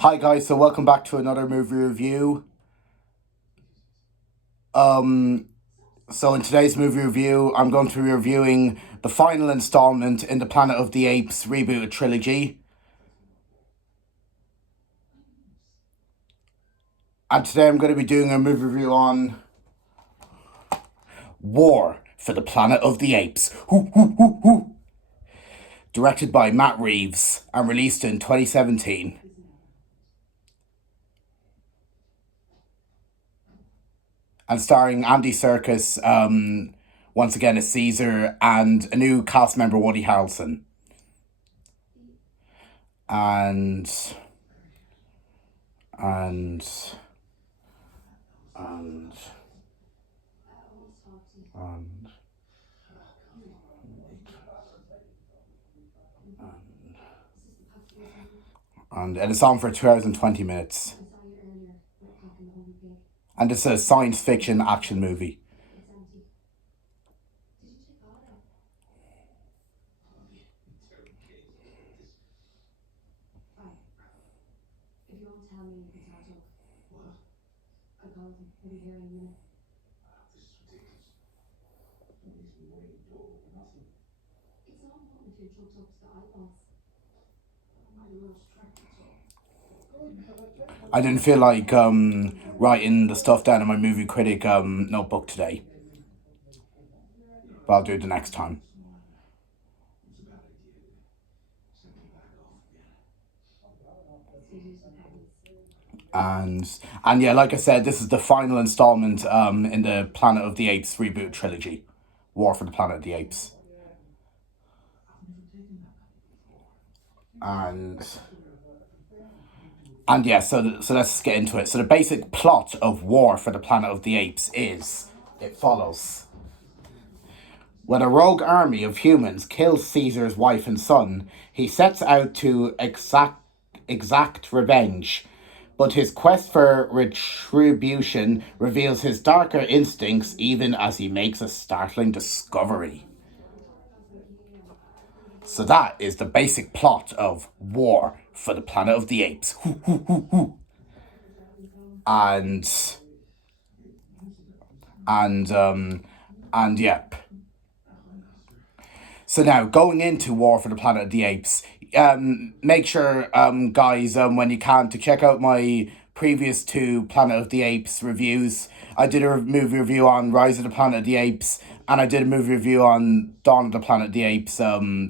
Hi guys, so welcome back to another movie review. Um, so in today's movie review, I'm going to be reviewing the final installment in the Planet of the Apes reboot trilogy. And today I'm going to be doing a movie review on War for the Planet of the Apes. Hoo, hoo, hoo, hoo. Directed by Matt Reeves and released in 2017. And starring Andy Serkis, once again as Caesar, and a new cast member, Woody Harrelson. And and and and and it's on for 2 hours and 20 minutes. And it's a science fiction action movie. I didn't feel like writing the stuff down in my movie critic notebook today, but I'll do it the next time. And and yeah, like I said, this is the final installment in the Planet of the Apes reboot trilogy, War for the Planet of the Apes. And and yeah, so let's get into it. So the basic plot of War for the Planet of the Apes is it follows. When a rogue army of humans kills Caesar's wife and son, he sets out to exact revenge. But his quest for retribution reveals his darker instincts even as he makes a startling discovery. So that is the basic plot of War for the Planet of the Apes. And and yep. So now going into War for the Planet of the Apes, make sure, guys, when you can, to check out my previous two Planet of the Apes reviews. I did a movie review on Rise of the Planet of the Apes, and I did a movie review on Dawn of the Planet of the Apes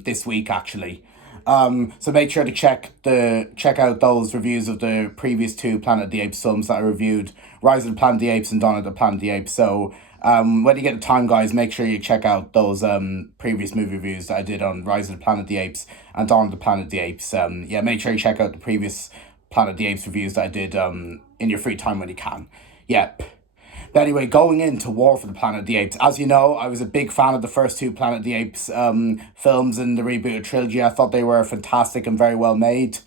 this week actually. So make sure to check out those reviews of the previous two Planet of the Apes films that I reviewed, Rise of the Planet of the Apes and Dawn of the Planet of the Apes. So when you get the time, guys, make sure you check out those previous movie reviews that I did on Rise of the Planet of the Apes and Dawn of the Planet of the Apes. Yeah, make sure you check out the previous Planet of the Apes reviews that I did in your free time when you can. Yep. But anyway, going into War for the Planet of the Apes, as you know, I was a big fan of the first two Planet of the Apes films in the rebooted trilogy. I thought they were fantastic and very well made.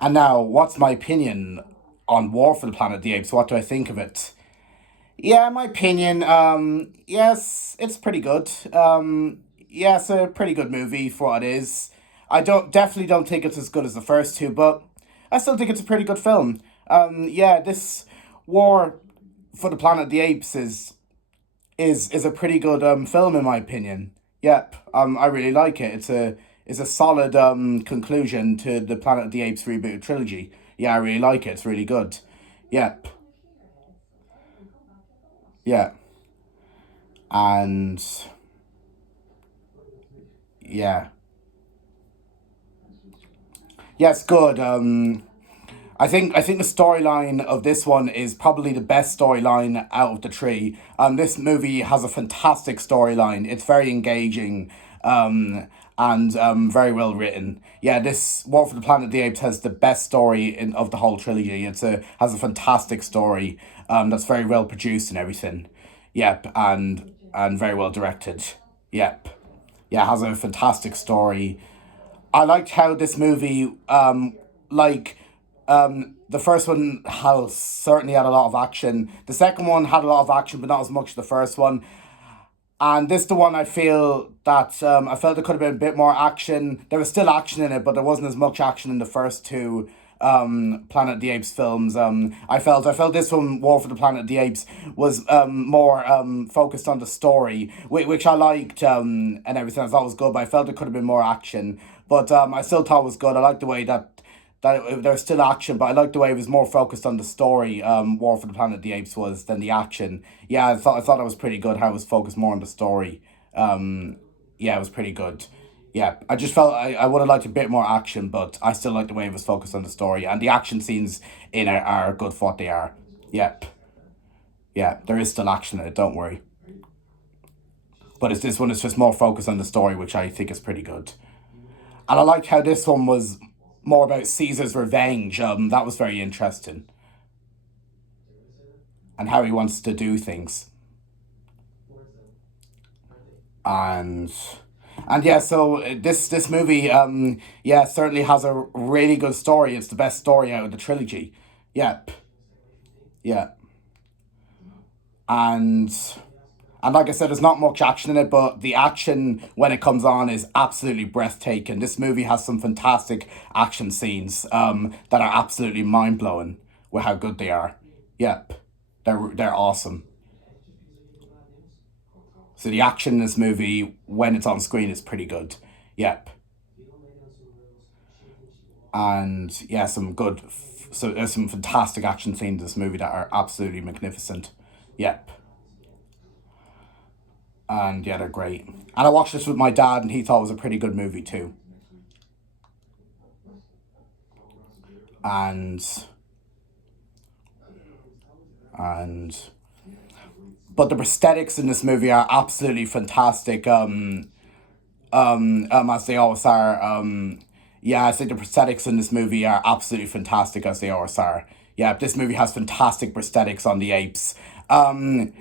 And now, what's my opinion on War for the Planet of the Apes? What do I think of it? Yeah, my opinion, yes, it's pretty good. Yeah, it's a pretty good movie for what it is. I definitely don't think it's as good as the first two, but I still think it's a pretty good film. Yeah, this War for the Planet of the Apes is a pretty good film in my opinion. Yep, I really like it. It's a solid conclusion to the Planet of the Apes reboot trilogy. Yeah, I really like it. It's really good. Yep. Yeah. And yeah. Yes, good. I think the storyline of this one is probably the best storyline out of the three. This movie has a fantastic storyline. It's very engaging, and very well written. Yeah, this War for the Planet of the Apes has the best story of the whole trilogy. It's a has a fantastic story. That's very well produced and everything. Yep, and very well directed. Yep, yeah, it has a fantastic story. I liked how this movie, like, the first one certainly had a lot of action. The second one had a lot of action, but not as much as the first one. And this the one I feel that I felt there could have been a bit more action. There was still action in it, but there wasn't as much action in the first two Planet of the Apes films. I felt this one, War for the Planet of the Apes, was more focused on the story, which I liked and everything. I thought was good, but I felt there could have been more action. But I still thought it was good. I liked the way that there's still action, but I liked the way it was more focused on the story. War for the Planet of the Apes was than the action. Yeah, I thought it was pretty good how it was focused more on the story. Yeah, it was pretty good. Yeah, I just felt I would have liked a bit more action, but I still like the way it was focused on the story, and the action scenes in it are good for what they are. Yep, yeah, there is still action in it. Don't worry, but it's this one is just more focused on the story, which I think is pretty good. And I liked how this one was more about Caesar's revenge. That was very interesting, and how he wants to do things. And yeah, so this movie, yeah, certainly has a really good story. It's the best story out of the trilogy. Yep, yeah, and like I said, there's not much action in it, but the action when it comes on is absolutely breathtaking. This movie has some fantastic action scenes that are absolutely mind blowing with how good they are. Yep, they're awesome. So the action in this movie when it's on screen is pretty good. Yep, and yeah, so there's some fantastic action scenes in this movie that are absolutely magnificent. Yep, and yeah, they're great. And I watched this with my dad, and he thought it was a pretty good movie too. And and but the prosthetics in this movie are absolutely fantastic. As they always are. Yeah, I think the prosthetics in this movie are absolutely fantastic as they always are. Yeah, this movie has fantastic prosthetics on the apes. Um,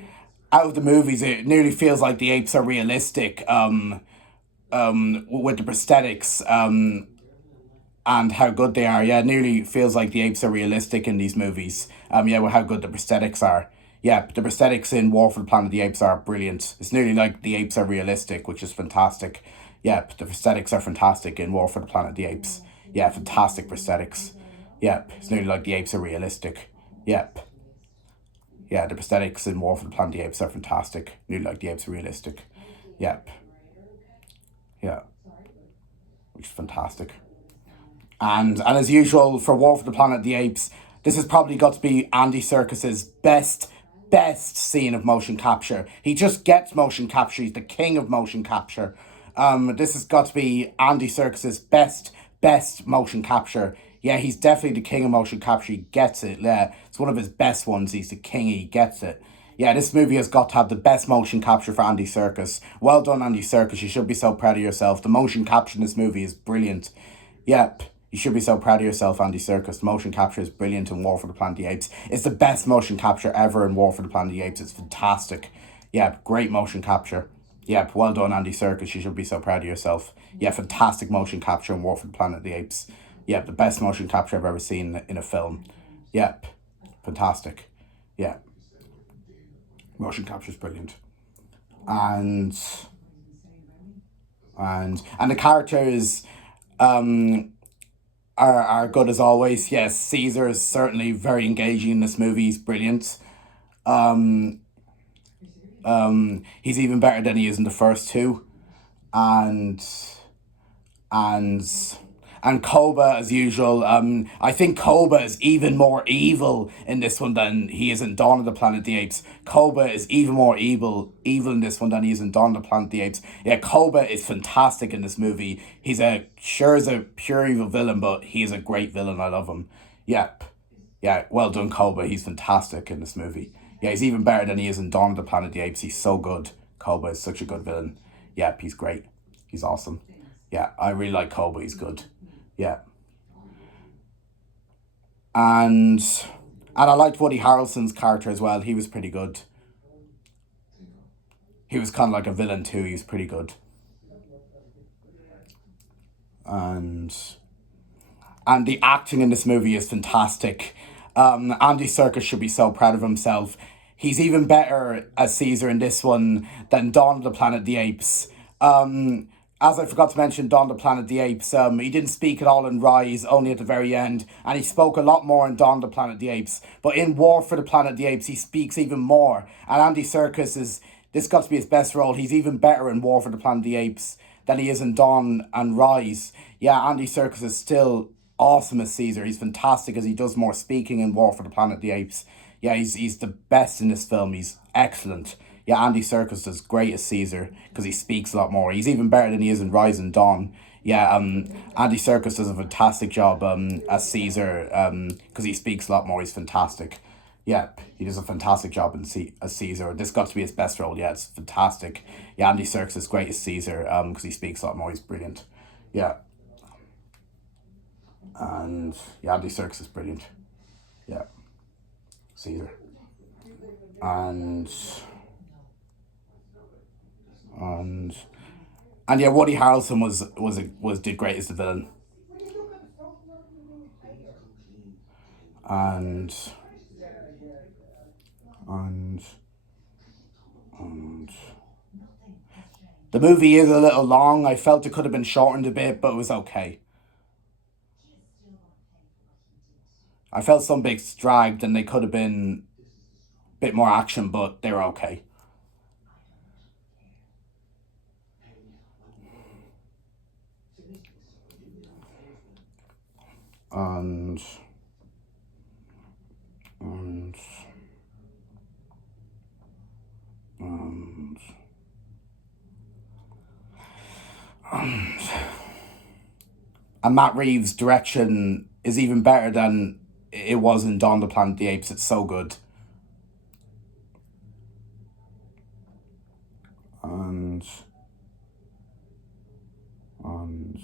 Out of the movies, it nearly feels like the apes are realistic. With the prosthetics. And how good they are. Yeah, it nearly feels like the apes are realistic in these movies. Yeah, with how good the prosthetics are. Yeah, the prosthetics in War for the Planet of the Apes are brilliant. It's nearly like the apes are realistic, which is fantastic. Yeah, the prosthetics are fantastic in War for the Planet of the Apes. Yeah, fantastic prosthetics. Yep, it's nearly like the apes are realistic. Yep. Yeah, the prosthetics in War for the Planet of the Apes are fantastic. Nearly like the apes are realistic. Yep. Yeah, which is fantastic. And as usual for War for the Planet of the Apes, this has probably got to be Andy Serkis's best scene of motion capture. He just gets motion capture. He's the king of motion capture. This has got to be Andy Serkis's best motion capture. Yeah, he's definitely the king of motion capture. He gets it. Yeah, it's one of his best ones. He's the king. He gets it. Yeah, this movie has got to have the best motion capture for Andy Serkis. Well done, Andy Serkis. You should be so proud of yourself. The motion capture in this movie is brilliant. Yep. You should be so proud of yourself, Andy Serkis. Motion capture is brilliant in War for the Planet of the Apes. It's the best motion capture ever in War for the Planet of the Apes. It's fantastic. Yeah, great motion capture. Yeah, well done, Andy Serkis. You should be so proud of yourself. Yeah, fantastic motion capture in War for the Planet of the Apes. Yeah, the best motion capture I've ever seen in a film. Yep, fantastic. Yeah, motion capture is brilliant. And the characters are good as always. Yes, Caesar is certainly very engaging in this movie. He's brilliant. He's even better than he is in the first two. And and Koba as usual. I think Koba is even more evil in this one than he is in Dawn of the Planet of the Apes. Koba is even more evil in this one than he is in Dawn of the Planet of the Apes. Yeah, Koba is fantastic in this movie. He's a sure is a pure evil villain, but he is a great villain. I love him. Yep. Yeah, well done, Koba. He's fantastic in this movie. Yeah, he's even better than he is in Dawn of the Planet of the Apes. He's so good. Koba is such a good villain. Yep, he's great. He's awesome. Yeah, I really like Koba. He's good. Yeah, and I liked Woody Harrelson's character as well. He was pretty good. He was kind of like a villain too. He was pretty good. And the acting in this movie is fantastic. Andy Serkis should be so proud of himself. He's even better as Caesar in this one than Dawn of the Planet of the Apes. As I forgot to mention, Dawn of the Planet of the Apes, he didn't speak at all in Rise, only at the very end, and he spoke a lot more in Dawn of the Planet of the Apes. But in War for the Planet of the Apes, he speaks even more. And Andy Serkis this got to be his best role. He's even better in War for the Planet of the Apes than he is in Dawn and Rise. Yeah, Andy Serkis is still awesome as Caesar. He's fantastic as he does more speaking in War for the Planet of the Apes. Yeah, he's the best in this film. He's excellent. Yeah, Andy Serkis does great as Caesar because he speaks a lot more. He's even better than he is in Rise and Dawn. Yeah, Andy Serkis does a fantastic job as Caesar because he speaks a lot more. He's fantastic. Yeah, he does a fantastic job as Caesar. This got to be his best role. Yeah, it's fantastic. Yeah, Andy Serkis is great as Caesar because he speaks a lot more. He's brilliant. Yeah, and yeah, Andy Serkis is brilliant. Yeah, Caesar. And and and yeah, Woody Harrelson was did great as the villain. And and and the movie is a little long. I felt it could have been shortened a bit, but it was okay. I felt some bits dragged and they could have been a bit more action, but they were okay. And and and and Matt Reeves' direction is even better than it was in Dawn of the Planet of the Apes. It's so good. And and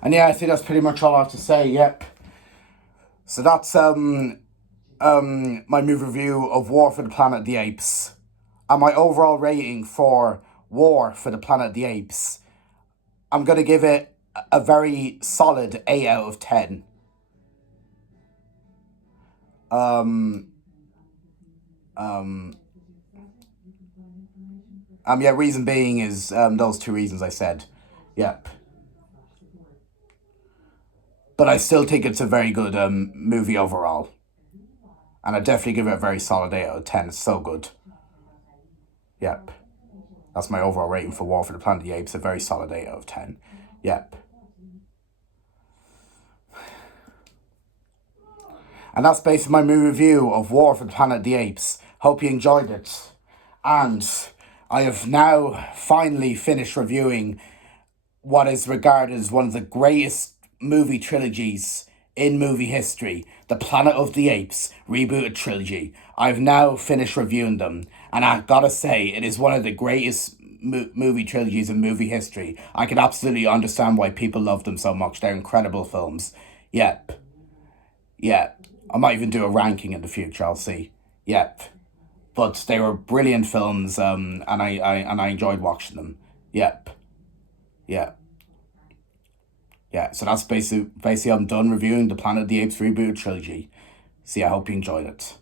and yeah, I think that's pretty much all I have to say. Yep. So that's my movie review of War for the Planet of the Apes. And my overall rating for War for the Planet of the Apes, I'm going to give it a very solid 8 out of 10. Yeah, reason being is those two reasons I said. Yep. But I still think it's a very good movie overall. And I definitely give it a very solid 8 out of 10. It's so good. Yep. That's my overall rating for War for the Planet of the Apes, a very solid 8 out of 10. Yep. And that's basically my movie review of War for the Planet of the Apes. Hope you enjoyed it. And I have now finally finished reviewing what is regarded as one of the greatest movie trilogies in movie history, the Planet of the Apes rebooted trilogy. I've now finished reviewing them, and I gotta say, it is one of the greatest movie trilogies in movie history. I can absolutely understand why people love them so much. They're incredible films. Yep. Yeah. I might even do a ranking in the future, I'll see. Yep. But they were brilliant films, and I enjoyed watching them. Yep. Yeah. Yeah, so that's basically I'm done reviewing the Planet of the Apes reboot trilogy. See, I hope you enjoyed it.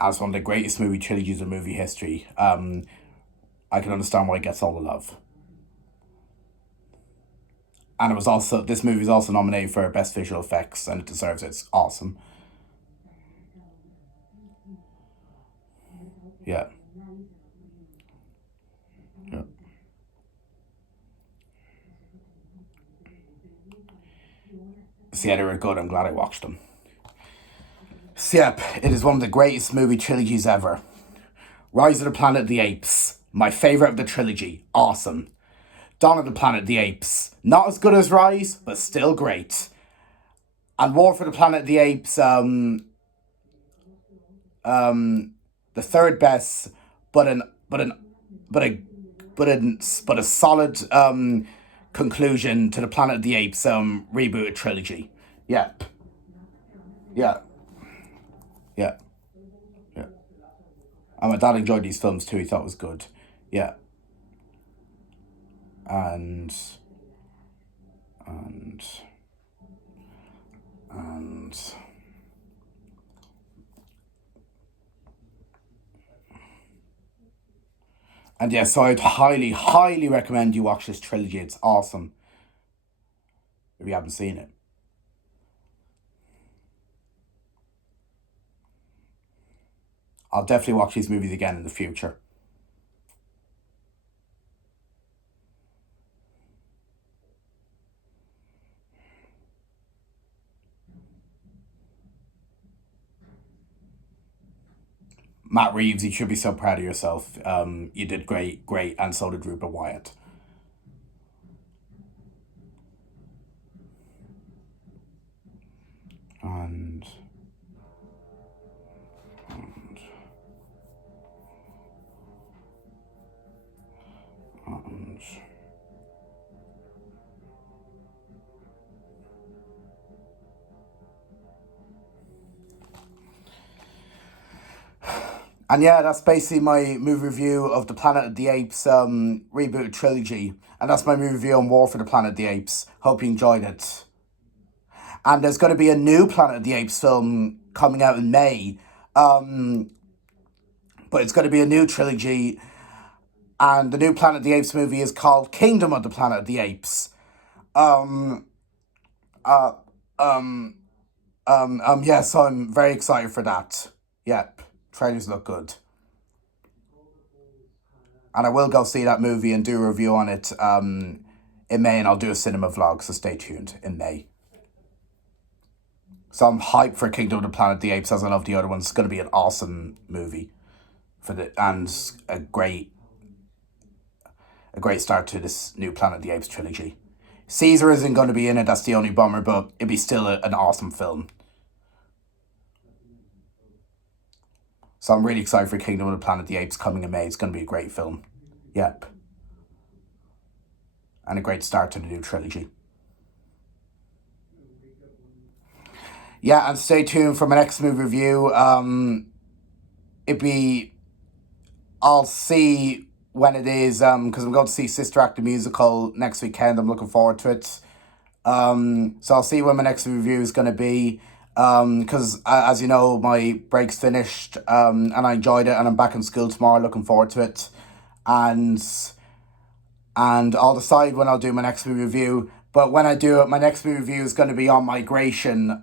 As one of the greatest movie trilogies in movie history, I can understand why it gets all the love. And this movie is also nominated for Best Visual Effects, and it deserves it. It's awesome. Yeah. Yeah. So yeah, they were good. I'm glad I watched them. So yep, it is one of the greatest movie trilogies ever. Rise of the Planet of the Apes, my favourite of the trilogy. Awesome. Dawn of the Planet of the Apes, not as good as Rise, but still great. And War for the Planet of the Apes, the third best, but a solid conclusion to the Planet of the Apes rebooted trilogy. Yep. Yeah. Yeah, yeah. And my dad enjoyed these films too. He thought it was good. Yeah, and and and and yeah. So I'd highly, highly recommend you watch this trilogy. It's awesome if you haven't seen it. I'll definitely watch these movies again in the future. Matt Reeves, you should be so proud of yourself. You did great, great, and so did Rupert Wyatt. And and and And yeah, that's basically my movie review of the Planet of the Apes reboot trilogy. And that's my movie review on War for the Planet of the Apes. Hope you enjoyed it. And there's going to be a new Planet of the Apes film coming out in May. But it's going to be a new trilogy. And the new Planet of the Apes movie is called Kingdom of the Planet of the Apes. Um, uh, yeah, so I'm very excited for that. Yep, trailers look good. And I will go see that movie and do a review on it in May, and I'll do a cinema vlog, so stay tuned in May. So I'm hyped for Kingdom of the Planet of the Apes, as I love the other ones. It's going to be an awesome movie and a great start to this new Planet of the Apes trilogy. Caesar isn't going to be in it, that's the only bummer, but it'd be still an awesome film. So I'm really excited for Kingdom of the Planet of the Apes coming in May. It's going to be a great film. Yep. And a great start to the new trilogy. Yeah, and stay tuned for my next movie review. It'd be... I'll see when it is, because I'm going to see Sister Act the musical next weekend. I'm looking forward to it. So I'll see when my next review is going to be. Because as you know, my break's finished, and I enjoyed it, and I'm back in school tomorrow. Looking forward to it, and I'll decide when I'll do my next movie review. But when I do it, my next movie review is going to be on Migration,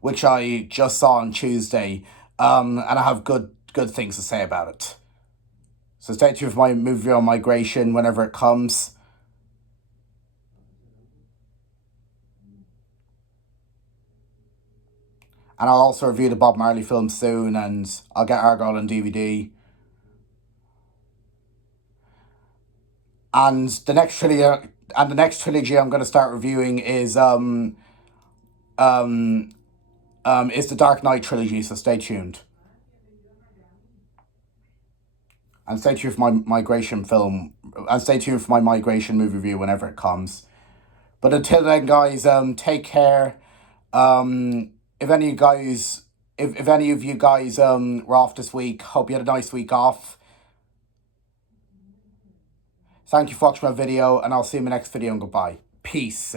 which I just saw on Tuesday, and I have good things to say about it. So stay tuned for my movie on Migration whenever it comes. And I'll also review the Bob Marley film soon, and I'll get Argyle on DVD. And the next trilogy I'm going to start reviewing is the Dark Knight trilogy. So stay tuned, and stay tuned for my migration film, and stay tuned for my migration movie review whenever it comes. But until then, guys, take care. If any of you guys, if any of you guys were off this week, hope you had a nice week off. Thank you for watching my video, and I'll see you in my next video, and goodbye. Peace.